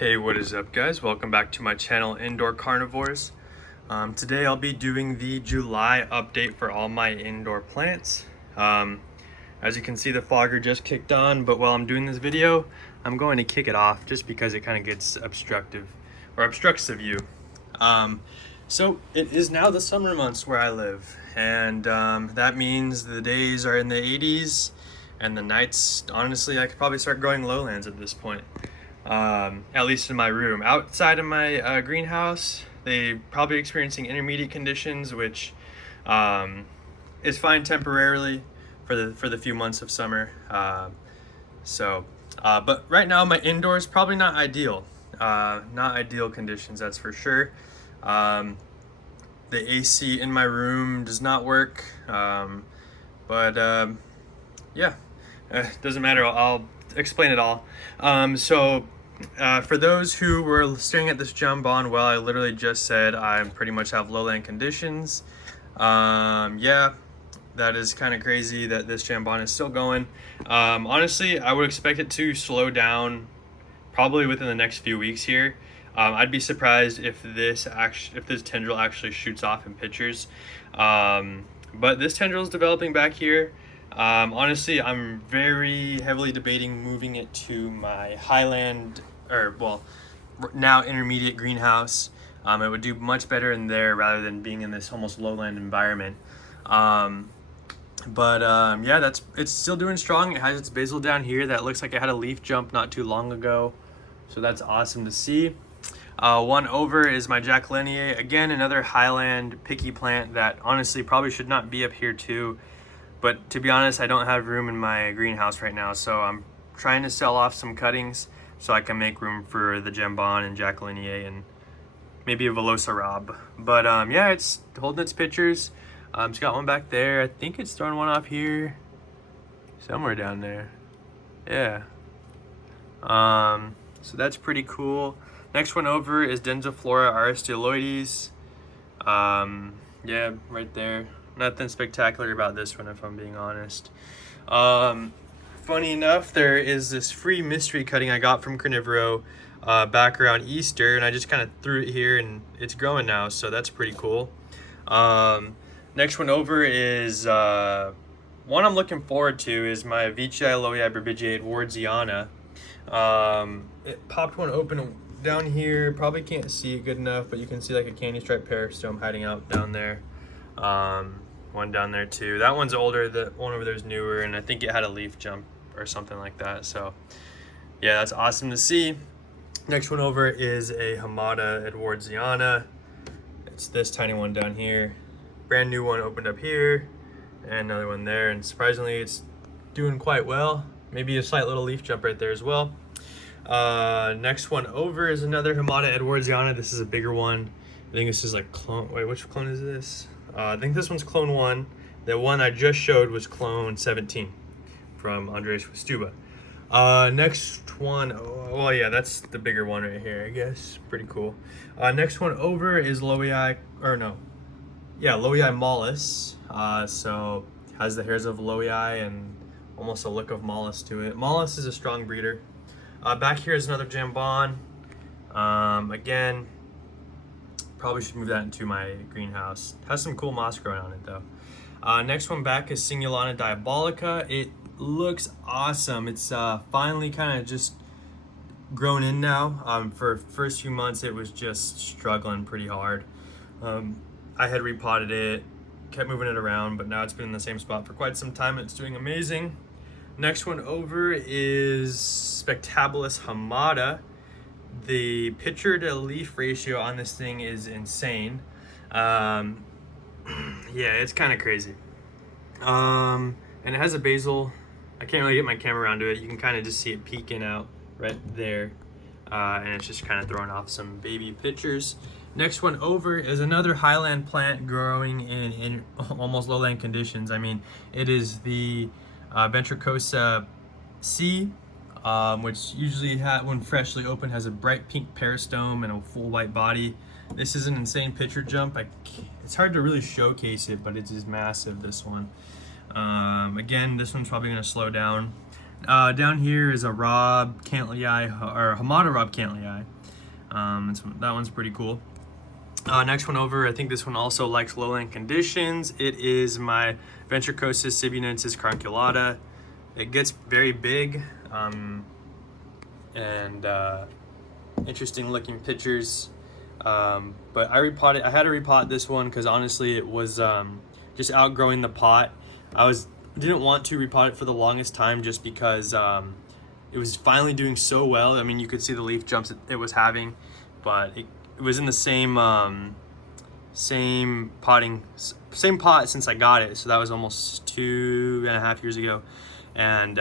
Hey, what is up guys? Welcome back to my channel, Indoor Carnivores. Today I'll be doing the July update for all my indoor plants. As you can see, the fogger just kicked on, but while I'm doing this video, I'm going to kick it off just because it kind of gets obstructs the view. So it is now the summer months where I live, and that means the days are in the 80s and the nights, honestly, I could probably start growing lowlands at this point. At least in my room. Outside of my greenhouse, they probably experiencing intermediate conditions, which is fine temporarily for the few months of summer. But right now my indoors probably not ideal. Not ideal conditions, that's for sure. The AC in my room does not work, yeah, doesn't matter. I'll explain it all. For those who were staring at this jambon, well, I literally just said I pretty much have lowland conditions. Yeah, that is kind of crazy that this jambon is still going. Honestly, I would expect it to slow down probably within the next few weeks here. I'd be surprised if this tendril actually shoots off in pictures. But this tendril is developing back here. Honestly, I'm very heavily debating moving it to my Highland, now intermediate greenhouse. It would do much better in there rather than being in this almost lowland environment. Yeah, it's still doing strong. It has its basil down here that looks like it had a leaf jump not too long ago, so that's awesome to see. One over is my Jacquelinier, again another Highland picky plant that honestly probably should not be up here too. But to be honest, I don't have room in my greenhouse right now, so I'm trying to sell off some cuttings so I can make room for the jambon and Jacquelinier and maybe a Velociraptor. But yeah, it's holding its pictures. It's got one back there. I think it's throwing one off here, somewhere down there. Yeah. So that's pretty cool. Next one over is Denziflora aristyloides. Yeah, right there. Nothing spectacular about this one, if I'm being honest. Funny enough, there is this free mystery cutting I got from Carnivoro back around Easter, and I just kind of threw it here, and it's growing now, so that's pretty cool. Next one over is one I'm looking forward to is my Veitchii lowii berbigiate Wardsiana. It popped one open down here. Probably can't see it good enough, but you can see like a candy stripe peristome hiding out down there. One down there too. That one's older, the one over there is newer, and I think it had a leaf jump or something like that. So yeah, that's awesome to see. Next one over is a Hamada Edwardsiana. It's this tiny one down here. Brand new one opened up here, and another one there, and surprisingly it's doing quite well. Maybe a slight little leaf jump right there as well. Next one over is another Hamada Edwardsiana. This is a bigger one. I think this is like clone. Wait, which clone is this? I think this one's clone 1. The one I just showed was clone 17 from Andres Stuba. Next one, well, yeah, that's the bigger one right here, I guess. Pretty cool. Next one over is lowii mollis. So has the hairs of lowii and almost a look of mollis to it. Mollis is a strong breeder. Back here is another jambon. Again, probably should move that into my greenhouse. Has some cool moss growing on it though. Next one back is Singulana diabolica. It looks awesome. It's finally kind of just grown in now. For first few months it was just struggling pretty hard. I had repotted it, kept moving it around, but now it's been in the same spot for quite some time and it's doing amazing. Next one over is Spectabilis Hamada. The pitcher to leaf ratio on this thing is insane. Yeah, it's kind of crazy. And it has a basil. I can't really get my camera around to it. You can kind of just see it peeking out right there. And it's just kind of throwing off some baby pitchers. Next one over is another Highland plant growing in almost lowland conditions. I mean, it is the Ventricosa C. Which usually when freshly opened has a bright pink peristome and a full white body. This is an insane pitcher jump. It's hard to really showcase it, but it is massive, this one. Again, this one's probably going to slow down. Down here is a Rob Cantley or Hamada Rob Cantley. That one's pretty cool. Next one over, I think this one also likes lowland conditions. It is my Ventricosus sibunensis carunculata. It gets very big, and interesting looking pictures. But I repotted. I had to repot this one because honestly it was just outgrowing the pot. Didn't want to repot it for the longest time just because it was finally doing so well. I mean, you could see the leaf jumps it was having, but it was in the same pot since I got it. So that was almost 2.5 years ago. And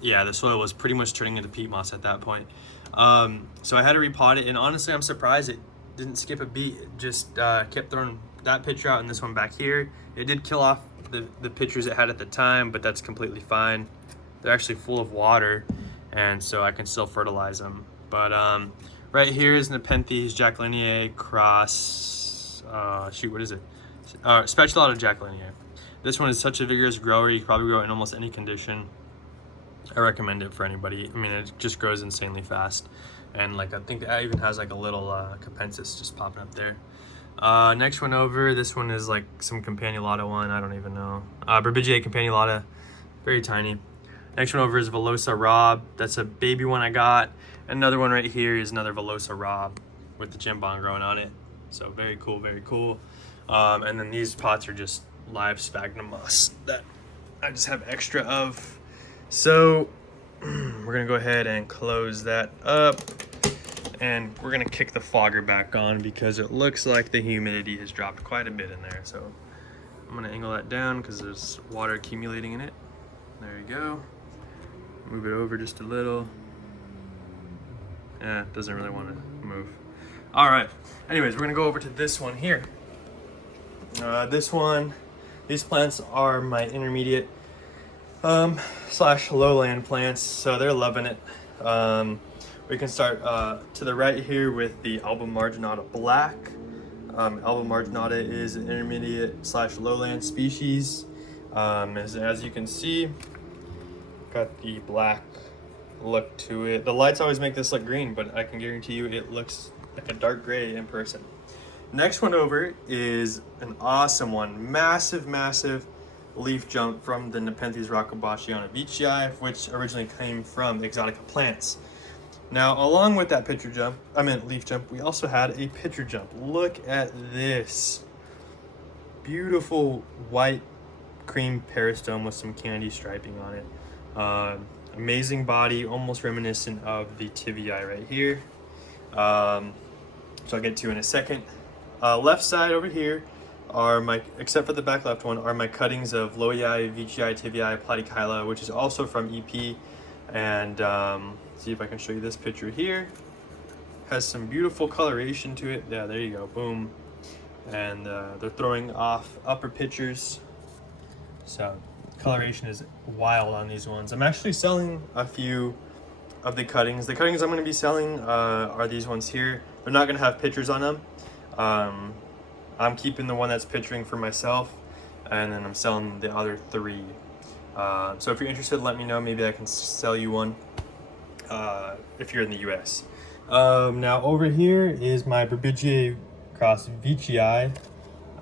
yeah, the soil was pretty much turning into peat moss at that point. So I had to repot it, and honestly I'm surprised it didn't skip a beat. It just kept throwing that picture out and this one back here. It did kill off the pictures it had at the time, but that's completely fine. They're actually full of water, and so I can still fertilize them. But right here is Nepenthes jacqueliniae cross, what is it? Spatulata jacqueliniae. This one is such a vigorous grower. You can probably grow it in almost any condition. I recommend it for anybody. I mean, it just grows insanely fast. And like, I think it even has like a little capensis just popping up there. Next one over, this one is like some Campanulata one, I don't even know. Burbigiae Campanulata, very tiny. Next one over is Velosa Rob. That's a baby one I got. Another one right here is another Velosa Rob with the Jimbon growing on it. So very cool, very cool. And then these pots are just live sphagnum moss that I just have extra of. So we're gonna go ahead and close that up, and we're gonna kick the fogger back on because it looks like the humidity has dropped quite a bit in there. So I'm gonna angle that down because there's water accumulating in it. There you go. Move it over just a little. Yeah, it doesn't really want to move. All right, anyways, we're gonna go over to this one here. These plants are my intermediate / lowland plants, so they're loving it. We can start to the right here with the Alba marginata black. Alba marginata is an intermediate / lowland species. As you can see, got the black look to it. The lights always make this look green, but I can guarantee you it looks like a dark gray in person. Next one over is an awesome one, massive leaf jump from the Nepenthes Rockabashiana veitchii, which originally came from Exotica plants. Now, along with that leaf jump, we also had a pitcher jump. Look at this beautiful white cream peristome with some candy striping on it. Amazing body, almost reminiscent of the tibiae right here. So I'll get to in a second. Left side over here are except for the back left one, are my cuttings of Lowiae, veitchii, tibiae, platychila, which is also from EP. And see if I can show you this picture here. Has some beautiful coloration to it. Yeah, there you go, boom. And they're throwing off upper pictures. So coloration is wild on these ones. I'm actually selling a few of the cuttings. The cuttings I'm going to be selling are these ones here. They're not going to have pictures on them. I'm keeping the one that's picturing for myself, and then I'm selling the other 3. So if you're interested, let me know. Maybe I can sell you one if you're in the US. Now over here is my Burbigiae cross veitchii.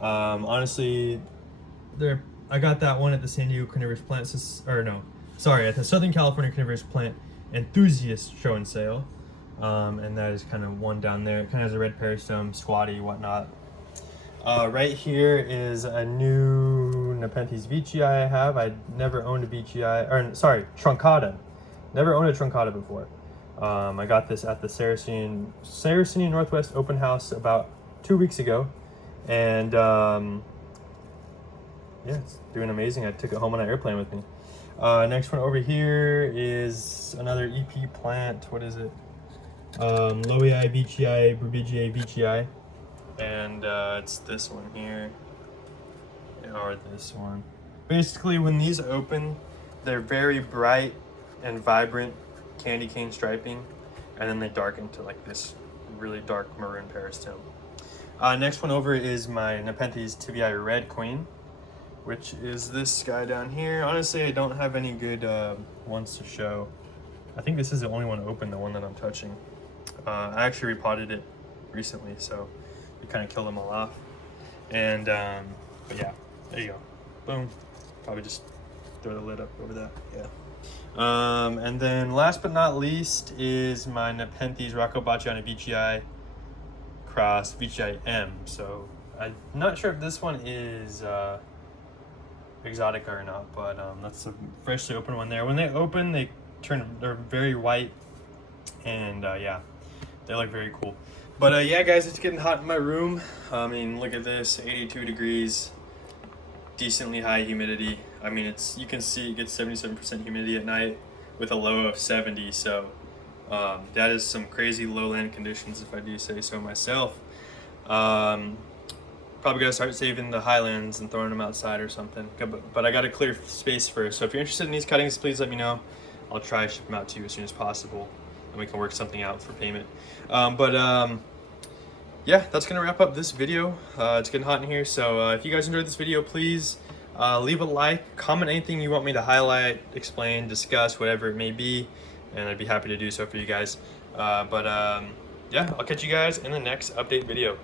Honestly, I got that one at the San Diego Carnivorous Plant, at the Southern California Carnivorous Plant Enthusiast Show and Sale. And that is kind of one down there. It kind of has a red peristome, squatty, whatnot. Right here is a new Nepenthes veitchii I have. I never owned a truncata. Never owned a truncata before. I got this at the Saracen Northwest open house about 2 weeks ago. And yeah, it's doing amazing. I took it home on an airplane with me. Next one over here is another EP plant. What is it? Lowiae veitchii, Burbigiae veitchii, and it's this one here, or this one. Basically, when these open, they're very bright and vibrant candy cane striping, and then they darken to like this really dark maroon peristome. Next one over is my Nepenthes tibiae red queen, which is this guy down here. Honestly, I don't have any good ones to show. I think this is the only one open, the one that I'm touching. I actually repotted it recently, so it kind of killed them all off. And but yeah, there you go. Boom. Probably just throw the lid up over that. Yeah. And then last but not least is my Nepenthes Rocco Baciani VGI Cross VGI M. So I'm not sure if this one is Exotica or not, but that's a freshly opened one there. When they open, they're very white, and yeah, they look very cool. But yeah, guys, it's getting hot in my room. I mean, look at this, 82 degrees, decently high humidity. I mean, you can see it gets 77% humidity at night with a low of 70. So that is some crazy lowland conditions, if I do say so myself. Probably gonna start saving the Highlands and throwing them outside or something. But I gotta clear space first. So if you're interested in these cuttings, please let me know. I'll try to ship them out to you as soon as possible, and we can work something out for payment. Yeah, that's gonna wrap up this video. It's getting hot in here, so if you guys enjoyed this video, please leave a like, comment anything you want me to highlight, explain, discuss, whatever it may be, and I'd be happy to do so for you guys. Yeah, I'll catch you guys in the next update video.